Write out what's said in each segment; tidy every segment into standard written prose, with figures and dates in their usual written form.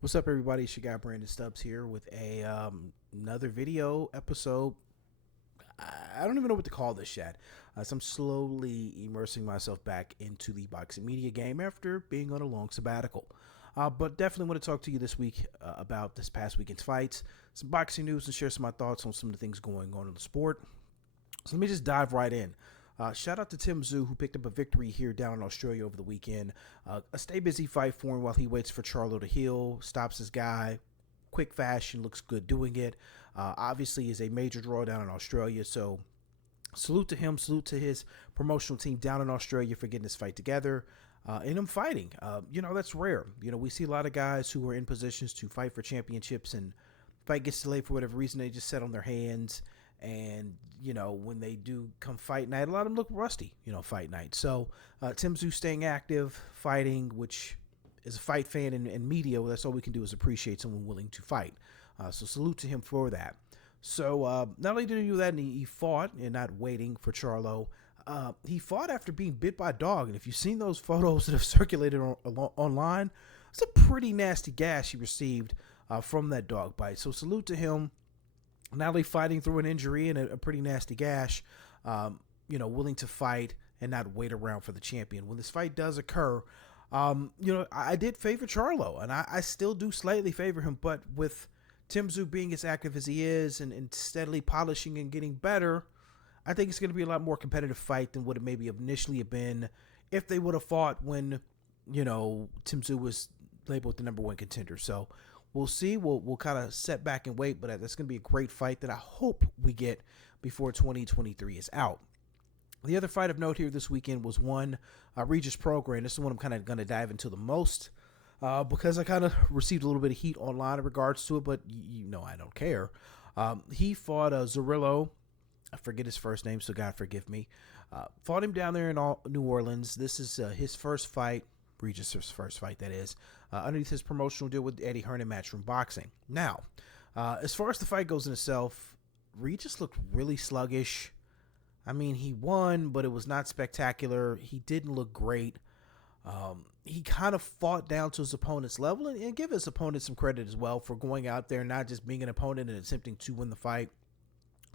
What's up, everybody? It's your guy Brandon Stubbs here with another video episode. I don't even know what to call this yet. So I'm slowly immersing myself back into the boxing media game after being on a long sabbatical. But definitely want to talk to you this week about this past weekend's fights, some boxing news, and share some of my thoughts on some of the things going on in the sport. So let me just dive right in. Shout out to Tim Tszyu, who picked up a victory here down in Australia over the weekend. A stay busy fight for him while he waits for Charlo to heal, stops his guy, quick fashion, looks good doing it. Obviously, is a major draw down in Australia, so salute to him, salute to his promotional team down in Australia for getting this fight together. And him fighting, that's rare. We see a lot of guys who are in positions to fight for championships and fight gets delayed for whatever reason. They just sit on their hands. And, when they do come fight night, a lot of them look rusty, fight night. So Tim Tszyu staying active, fighting, which as a fight fan and media, well, that's all we can do is appreciate someone willing to fight. So salute to him for that. So not only did he do that, and he fought and not waiting for Charlo, he fought after being bit by a dog. And if you've seen those photos that have circulated online, it's a pretty nasty gash he received from that dog bite. So salute to him. Not only fighting through an injury and a pretty nasty gash, willing to fight and not wait around for the champion. When this fight does occur, I did favor Charlo, and I still do slightly favor him, but with Tim Tszyu being as active as he is and steadily polishing and getting better, I think it's going to be a lot more competitive fight than what it maybe initially have been if they would have fought when, Tim Tszyu was labeled the number one contender. So we'll see. We'll kind of sit back and wait, but that's going to be a great fight that I hope we get before 2023 is out. The other fight of note here this weekend was one Regis program. This is one I'm kind of going to dive into the most because I kind of received a little bit of heat online in regards to it, but I don't care. He fought Zerillo. I forget his first name, so God forgive me. Fought him down there in New Orleans. This is his first fight. Regis' first fight, that is, underneath his promotional deal with Eddie Hearn in Matchroom Boxing. Now, as far as the fight goes in itself, Regis looked really sluggish. I mean, he won, but it was not spectacular. He didn't look great. He kind of fought down to his opponent's level and give his opponent some credit as well for going out there, not just being an opponent and attempting to win the fight.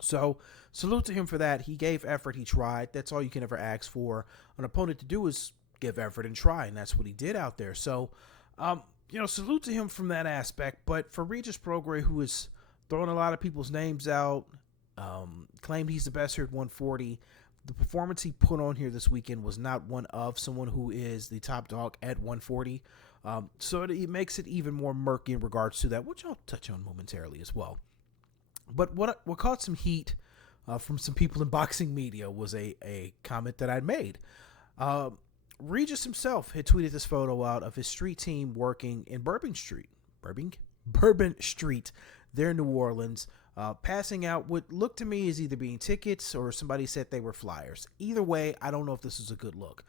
So, salute to him for that. He gave effort. He tried. That's all you can ever ask for an opponent to do is give effort and try, and that's what he did out there. So, salute to him from that aspect. But for Regis Prograis, who is throwing a lot of people's names out, claimed he's the best here at 140, the performance he put on here this weekend was not one of someone who is the top dog at 140. So it makes it even more murky in regards to that, which I'll touch on momentarily as well. But what caught some heat from some people in boxing media was a comment that I'd made. Regis himself had tweeted this photo out of his street team working in Bourbon Street, there in New Orleans, passing out what looked to me as either being tickets or somebody said they were flyers. Either way, I don't know if this is a good look.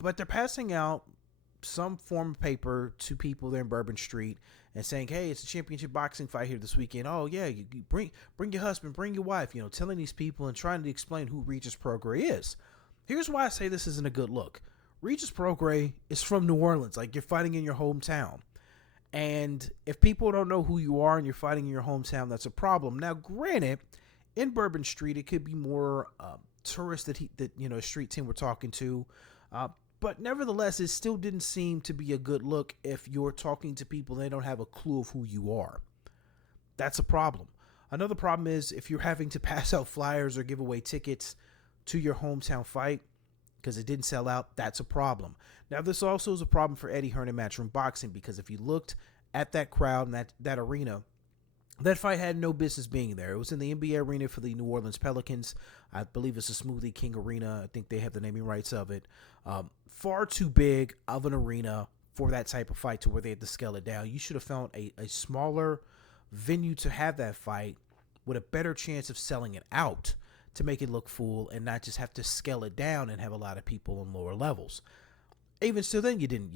But they're passing out some form of paper to people there in Bourbon Street and saying, hey, it's a championship boxing fight here this weekend. Oh, yeah, you bring your husband, bring your wife, telling these people and trying to explain who Regis Prograis is. Here's why I say this isn't a good look. Regis Prograis is from New Orleans. Like, you're fighting in your hometown. And if people don't know who you are and you're fighting in your hometown, that's a problem. Now, granted, in Bourbon Street, it could be more tourists that a street team we're talking to. But nevertheless, it still didn't seem to be a good look if you're talking to people and they don't have a clue of who you are. That's a problem. Another problem is if you're having to pass out flyers or give away tickets to your hometown fight because it didn't sell out, that's a problem. Now, this also is a problem for Eddie Hearn in Matchroom Boxing because if you looked at that crowd and that arena, that fight had no business being there. It was in the NBA arena for the New Orleans Pelicans. I believe it's the Smoothie King Arena. I think they have the naming rights of it. Far too big of an arena for that type of fight to where they had to scale it down. You should have found a smaller venue to have that fight with a better chance of selling it out to make it look full and not just have to scale it down and have a lot of people on lower levels. Even still then, you didn't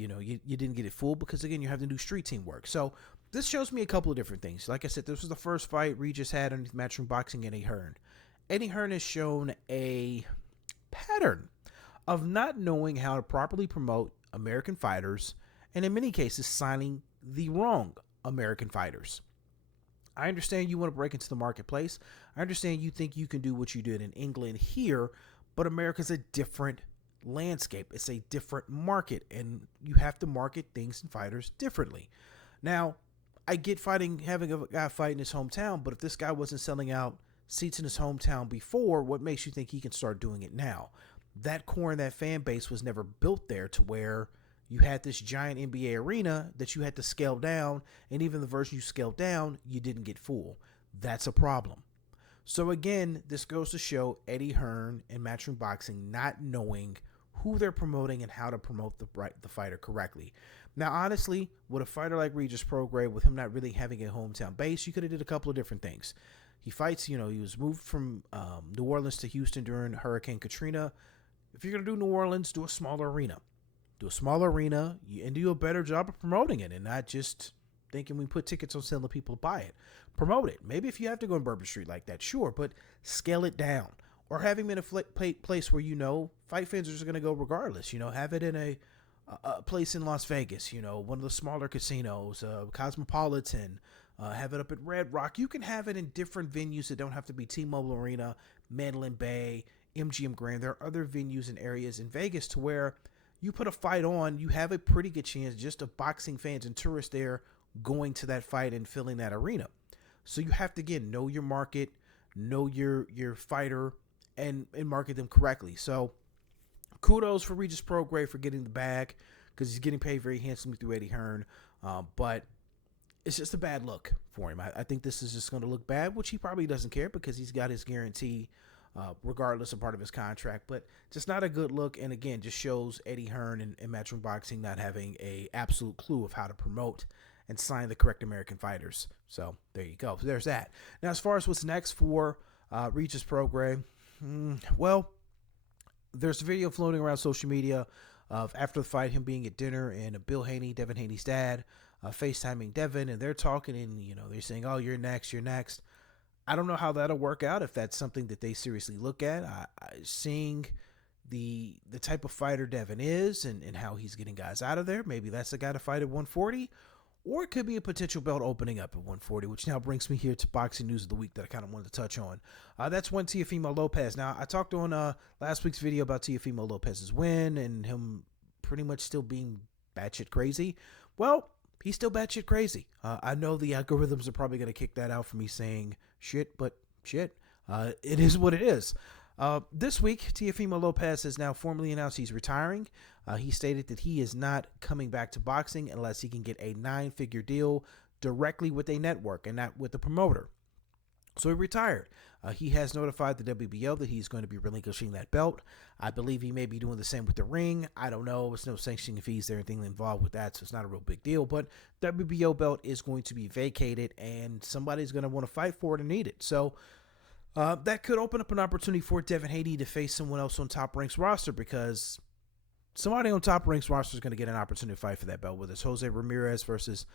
get it full because, again, you have to do street team work. So this shows me a couple of different things. Like I said, this was the first fight Regis had underneath Matchroom Boxing Eddie Hearn. Eddie Hearn has shown a pattern of not knowing how to properly promote American fighters and in many cases signing the wrong American fighters. I understand you want to break into the marketplace. I understand you think you can do what you did in England here, but America's a different landscape. It's a different market, and you have to market things and fighters differently. Now, I get having a guy fight in his hometown, but if this guy wasn't selling out seats in his hometown before, what makes you think he can start doing it now? That core and that fan base was never built there to where you had this giant NBA arena that you had to scale down, and even the version you scaled down, you didn't get full. That's a problem. So again, this goes to show Eddie Hearn and Matchroom Boxing not knowing who they're promoting and how to promote the fighter correctly. Now, honestly, with a fighter like Regis Prograis, with him not really having a hometown base, you could have did a couple of different things. He fights, he was moved from New Orleans to Houston during Hurricane Katrina. If you're going to do New Orleans, do a smaller arena. Do a smaller arena and do a better job of promoting it and not just thinking we put tickets on sale to people to buy it. Promote it. Maybe if you have to go in Bourbon Street like that, sure, but scale it down. Or have him in a place where fight fans are just going to go regardless. Have it in a place in Las Vegas, one of the smaller casinos, Cosmopolitan, have it up at Red Rock. You can have it in different venues that don't have to be T-Mobile Arena, Mandalay Bay, MGM Grand. There are other venues and areas in Vegas to where you put a fight on, you have a pretty good chance just of boxing fans and tourists there going to that fight and filling that arena. So you have to, again, know your market, know your fighter, and market them correctly. So kudos for Regis Prograis for getting the bag because he's getting paid very handsomely through Eddie Hearn. But it's just a bad look for him. I think this is just going to look bad, which he probably doesn't care because he's got his guarantee regardless of part of his contract. But just not a good look. And again, just shows Eddie Hearn and Matchroom Boxing not having a absolute clue of how to promote and sign the correct American fighters. So there you go. So there's that. Now, as far as what's next for Regis Prograis, well, there's a video floating around social media of after the fight, him being at dinner and Bill Haney, Devin Haney's dad, FaceTiming Devin, and they're talking and, they're saying, oh, you're next. I don't know how that'll work out, if that's something that they seriously look at. Seeing the type of fighter Devin is and how he's getting guys out of there, maybe that's the guy to fight at 140. Or it could be a potential belt opening up at 140, which now brings me here to boxing news of the week that I kind of wanted to touch on. That's one Teofimo Lopez. Now, I talked on last week's video about Teofimo Lopez's win and him pretty much still being batshit crazy. Well, he's still batshit crazy. I know the algorithms are probably going to kick that out for me saying shit, but shit. It is what it is. This week, Teofimo Lopez has now formally announced he's retiring. He stated that he is not coming back to boxing unless he can get a 9-figure deal directly with a network and not with the promoter. So he retired. He has notified the WBO that he's going to be relinquishing that belt. I believe he may be doing the same with the ring. I don't know. There's no sanctioning fees or anything involved with that, so it's not a real big deal. But WBO belt is going to be vacated, and somebody's going to want to fight for it and need it. So that could open up an opportunity for Devin Haney to face someone else on Top Rank's roster, because somebody on Top Rank's roster is going to get an opportunity to fight for that belt, whether it's Jose Ramirez versus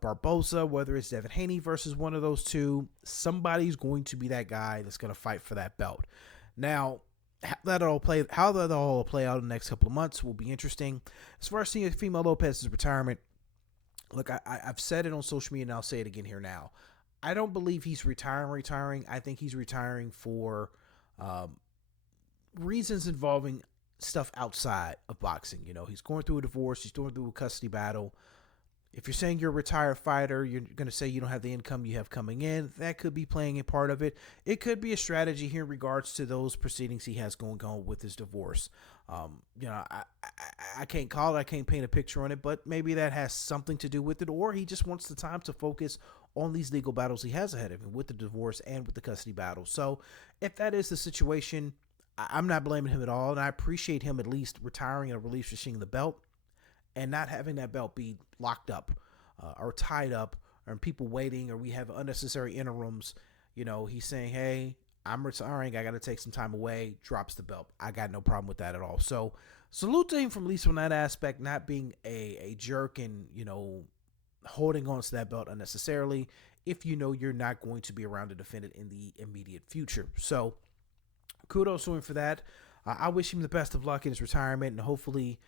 Barboza, whether it's Devin Haney versus one of those two. Somebody's going to be that guy that's going to fight for that belt. Now, how that'll all play out in the next couple of months will be interesting. As far as seeing Teofimo Lopez's retirement, look, I've said it on social media, and I'll say it again here now. I don't believe he's retiring. I think he's retiring for reasons involving stuff outside of boxing. He's going through a divorce. He's going through a custody battle. If you're saying you're a retired fighter, you're going to say you don't have the income you have coming in. That could be playing a part of it. It could be a strategy here in regards to those proceedings he has going on with his divorce. I can't call it. I can't paint a picture on it, but maybe that has something to do with it, or he just wants the time to focus on these legal battles he has ahead of him with the divorce and with the custody battle. So if that is the situation, I'm not blaming him at all, and I appreciate him at least retiring and relinquishing the belt and not having that belt be locked up or tied up or people waiting, or we have unnecessary interims. He's saying, hey, I'm retiring. I got to take some time away. Drops the belt. I got no problem with that at all. So salute to him from at least from that aspect, not being a jerk and, holding on to that belt unnecessarily if you're not going to be around to defend it in the immediate future. So kudos to him for that. I wish him the best of luck in his retirement, and hopefully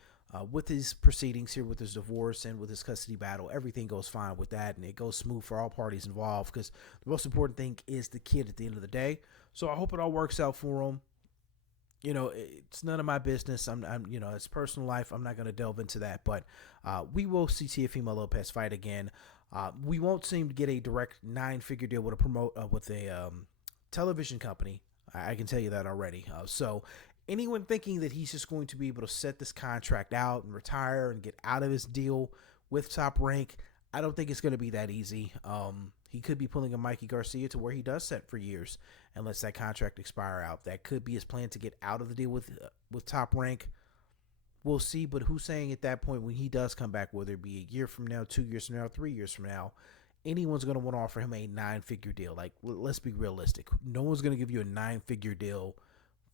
with his proceedings here, with his divorce and with his custody battle, everything goes fine with that, and it goes smooth for all parties involved. Because the most important thing is the kid at the end of the day. So I hope it all works out for him. It's none of my business. It's personal life. I'm not going to delve into that, but we will see Teofimo Lopez fight again. We won't seem to get a direct 9-figure deal with a television company. I can tell you that already. So anyone thinking that he's just going to be able to set this contract out and retire and get out of his deal with Top Rank, I don't think it's going to be that easy. He could be pulling a Mikey Garcia to where he does set for years and lets that contract expire out. That could be his plan to get out of the deal with Top Rank. We'll see, but who's saying at that point when he does come back, whether it be a year from now, 2 years from now, 3 years from now, anyone's going to want to offer him a 9-figure deal. Like, let's be realistic. No one's going to give you a 9-figure deal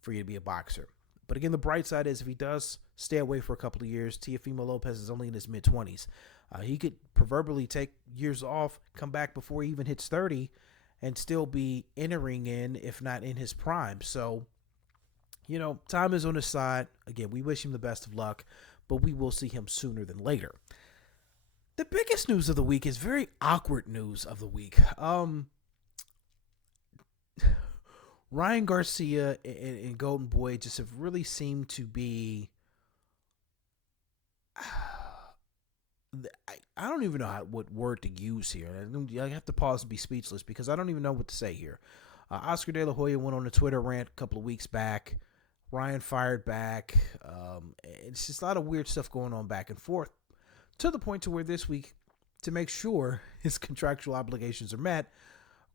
for you to be a boxer. But again, the bright side is if he does stay away for a couple of years, Teofimo Lopez is only in his mid-20s. He could proverbially take years off, come back before he even hits 30, and still be entering in, if not in his prime. So, time is on his side. Again, we wish him the best of luck, but we will see him sooner than later. The biggest news of the week is very awkward news of the week. Ryan Garcia and Golden Boy just have really seemed to be... I don't even know what word to use here. I have to pause and be speechless because I don't even know what to say here. Oscar De La Hoya went on a Twitter rant a couple of weeks back. Ryan fired back. It's just a lot of weird stuff going on back and forth, to the point to where this week, to make sure his contractual obligations are met,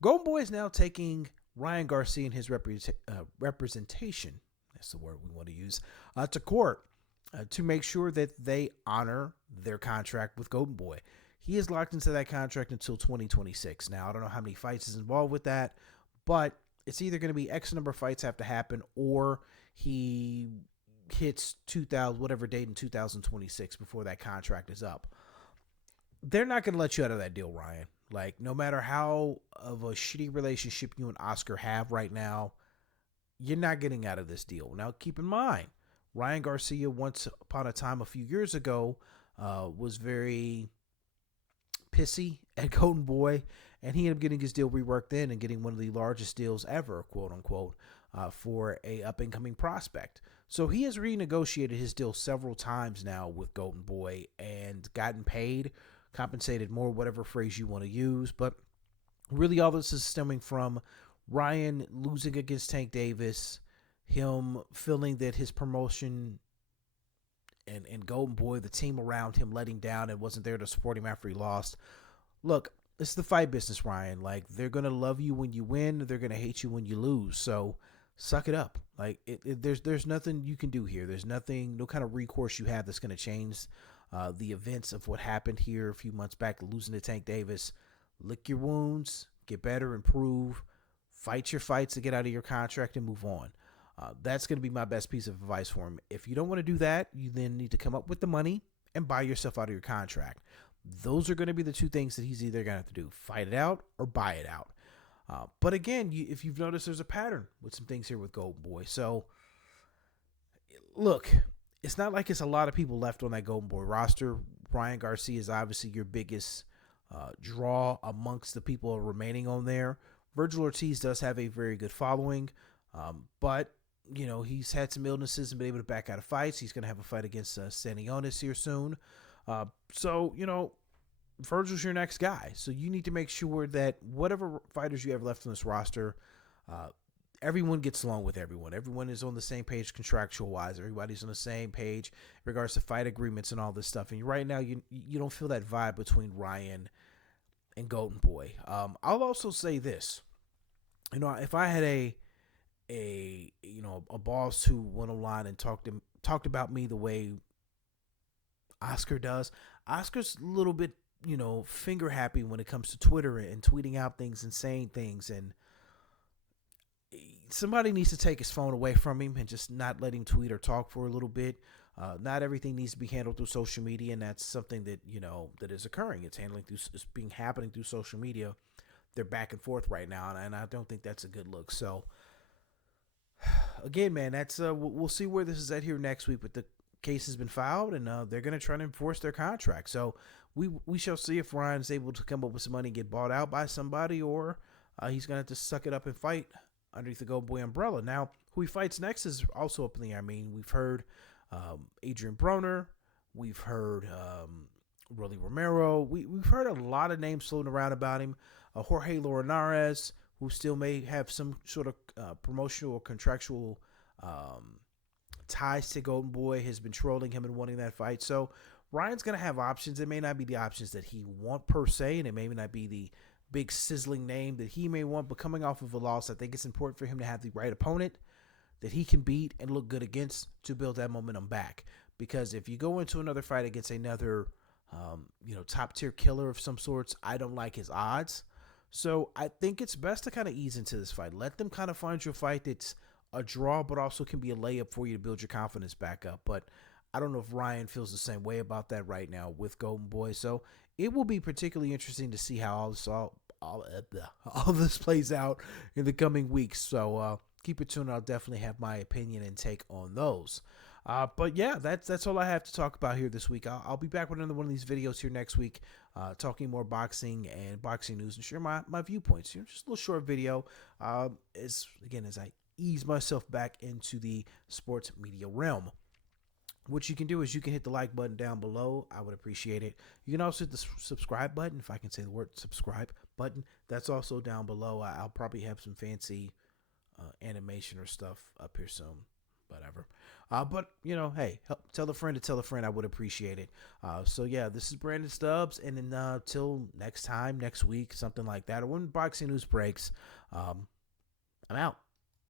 Golden Boy is now taking Ryan Garcia and his representation, that's the word we want to use, to court to make sure that they honor their contract with Golden Boy. He is locked into that contract until 2026. Now, I don't know how many fights is involved with that, but it's either going to be X number of fights have to happen, or he hits 2000, whatever date in 2026 before that contract is up. They're not going to let you out of that deal, Ryan. Like, no matter how of a shitty relationship you and Oscar have right now, you're not getting out of this deal. Now, keep in mind, Ryan Garcia, once upon a time a few years ago, was very pissy at Golden Boy, and he ended up getting his deal reworked in and getting one of the largest deals ever, quote unquote, for a up-and-coming prospect. So he has renegotiated his deal several times now with Golden Boy and gotten paid, compensated more, whatever phrase you want to use. But really all this is stemming from Ryan losing against Tank Davis, him feeling that his promotion and Golden Boy, the team around him, let him down and wasn't there to support him after he lost. Look, it's the fight business, Ryan. Like, they're going to love you when you win. They're going to hate you when you lose. So suck it up. Like, there's nothing you can do here. There's nothing, no kind of recourse you have that's going to change the events of what happened here a few months back, losing to Tank Davis. Lick your wounds, get better, improve, fight your fights to get out of your contract and move on. That's going to be my best piece of advice for him. If you don't want to do that, you then need to come up with the money and buy yourself out of your contract. Those are going to be the two things that he's either going to have to do: fight it out or buy it out. But again, if you've noticed, there's a pattern with some things here with Golden Boy. So, look, it's not like it's a lot of people left on that Golden Boy roster. Ryan Garcia is obviously your biggest draw amongst the people remaining on there. Virgil Ortiz does have a very good following, but he's had some illnesses and been able to back out of fights. He's going to have a fight against Stanionis here soon. So Virgil's your next guy. So you need to make sure that whatever fighters you have left on this roster, everyone gets along with everyone. Everyone is on the same page contractual-wise. Everybody's on the same page in regards to fight agreements and all this stuff. And right now, you don't feel that vibe between Ryan and Golden Boy. I'll also say this. If I had a boss who went online and talked about me the way Oscar does, Oscar's a little bit, finger happy when it comes to Twitter and tweeting out things and saying things, and somebody needs to take his phone away from him and just not let him tweet or talk for a little bit. Not everything needs to be handled through social media, and that's something that that is occurring. It's happening through social media. They're back and forth right now, and I don't think that's a good look. So again, man, that's we'll see where this is at here next week. But the case has been filed, and they're going to try to enforce their contract. So we shall see if Ryan's able to come up with some money and get bought out by somebody, or he's going to have to suck it up and fight underneath the Golden Boy umbrella. Now, who he fights next is also up in the air. I mean, we've heard Adrian Broner. We've heard Rolly Romero. We've heard a lot of names floating around about him. Jorge Linares, who still may have some sort of promotional or contractual ties to Golden Boy, has been trolling him and wanting that fight. So Ryan's going to have options. It may not be the options that he want per se, and it may not be the big sizzling name that he may want, but coming off of a loss, I think it's important for him to have the right opponent that he can beat and look good against to build that momentum back. Because if you go into another fight against another top tier killer of some sorts, I don't like his odds. So I think it's best to kind of ease into this fight. Let them kind of find you a fight that's a draw, but also can be a layup for you to build your confidence back up. But I don't know if Ryan feels the same way about that right now with Golden Boy. So it will be particularly interesting to see how all this plays out in the coming weeks. So keep it tuned. I'll definitely have my opinion and take on those. But yeah, that's all I have to talk about here this week. I'll be back with another one of these videos here next week, talking more boxing and boxing news and share my viewpoints. Just a little short video. As I ease myself back into the sports media realm. What you can do is you can hit the like button down below. I would appreciate it. You can also hit the subscribe button, if I can say the word subscribe button. That's also down below. I'll probably have some fancy animation or stuff up here soon. Whatever. But, hey, tell a friend to tell a friend. I would appreciate it. So, yeah, this is Brandon Stubbs. And then till next time, next week, something like that, or when boxing news breaks, I'm out.